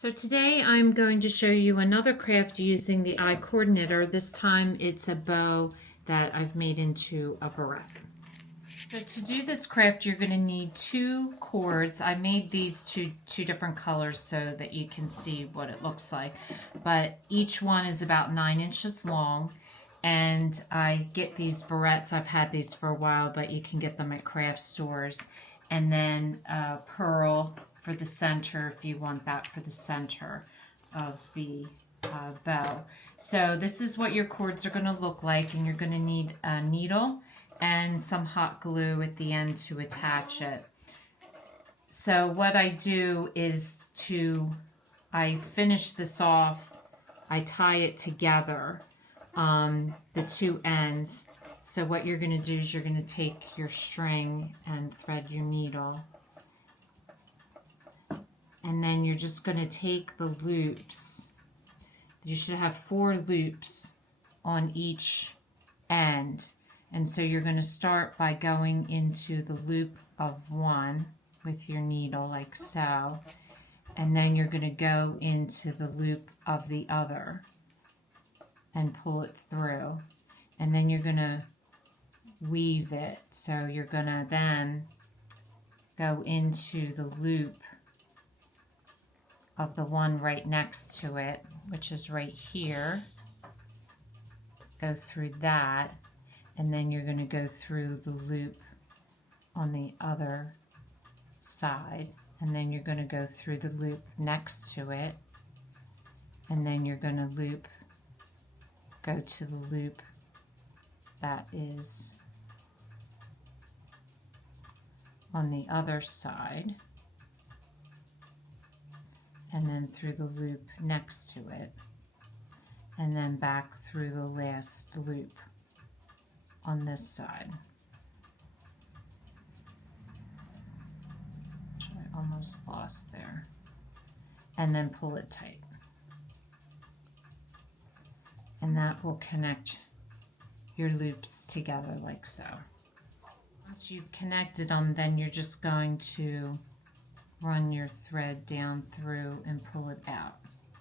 So today I'm going to show you another craft using the I-cord knitter. This time it's a bow that I've made into a barrette. So to do this craft you're going to need 2 cords. I made these two different colors so that you can see what it looks like. But each one is about 9 inches long. And I get these barrettes. I've had these for a while, but you can get them at craft stores. And then pearl for the center if you want that for the center of the bow. So this is what your cords are going to look like, and you're going to need a needle and some hot glue at the end to attach it. So what I do is I finish this off, I tie it together, the 2 ends. So what you're going to do is you're going to take your string and thread your needle. And then you're just going to take the loops. You should have 4 loops on each end. And so you're going to start by going into the loop of 1 with your needle like so. And then you're going to go into the loop of the other and pull it through. And then you're going to weave it. So you're going to then go into the loop of the one right next to it, which is right here. Go through that, and then you're going to go through the loop on the other side, and then you're going to go through the loop next to it, and then you're going to go to the loop that is on the other side, and then through the loop next to it, and then back through the last loop on this side. Which I almost lost there. And then pull it tight. And that will connect your loops together like so. Once you've connected them, then you're just going to run your thread down through and pull it out,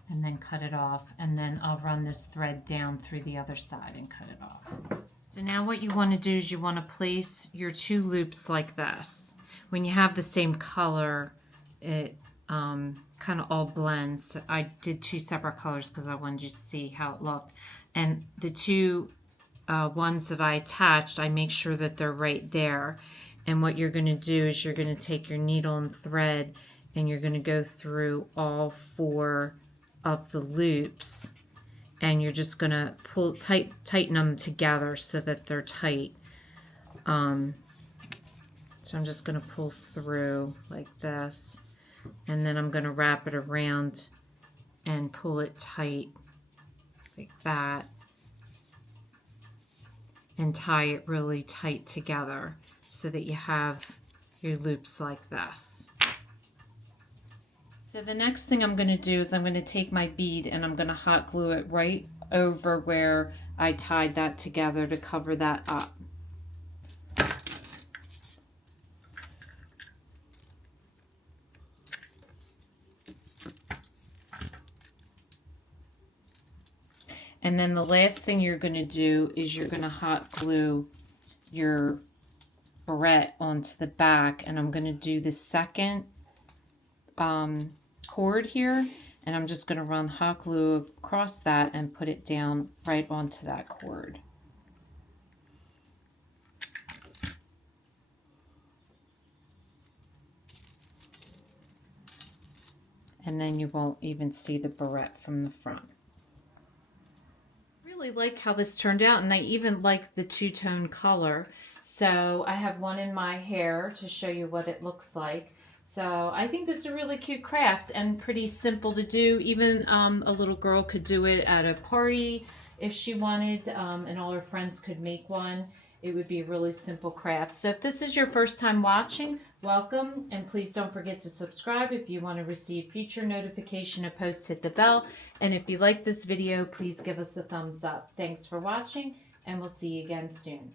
and then cut it off, and then I'll run this thread down through the other side and cut it off. So now what you want to do is you want to place your 2 loops like this. When you have the same color, it kind of all blends. I did 2 separate colors because I wanted you to see how it looked. And the 2 ones that I attached, I make sure that they're right there. And what you're going to do is you're going to take your needle and thread, and you're going to go through all 4 of the loops, and you're just going to tighten them together so that they're tight. So I'm just going to pull through like this, and then I'm going to wrap it around and pull it tight like that, and tie it really tight together, so that you have your loops like this. So the next thing I'm going to do is I'm going to take my bead and I'm going to hot glue it right over where I tied that together to cover that up. And then the last thing you're going to do is you're going to hot glue your barrette onto the back, and I'm going to do the second cord here, and I'm just going to run hot glue across that and put it down right onto that cord. And then you won't even see the barrette from the front. Really like how this turned out, and I even like the 2-tone color. So I have one in my hair to show you what it looks like. So I think this is a really cute craft and pretty simple to do. Even a little girl could do it at a party if she wanted, and all her friends could make one. It would be a really simple craft. So if this is your first time watching, welcome, and please don't forget to subscribe. If you want to receive future notification of posts, hit the bell. And if you like this video, please give us a thumbs up. Thanks for watching, and we'll see you again soon.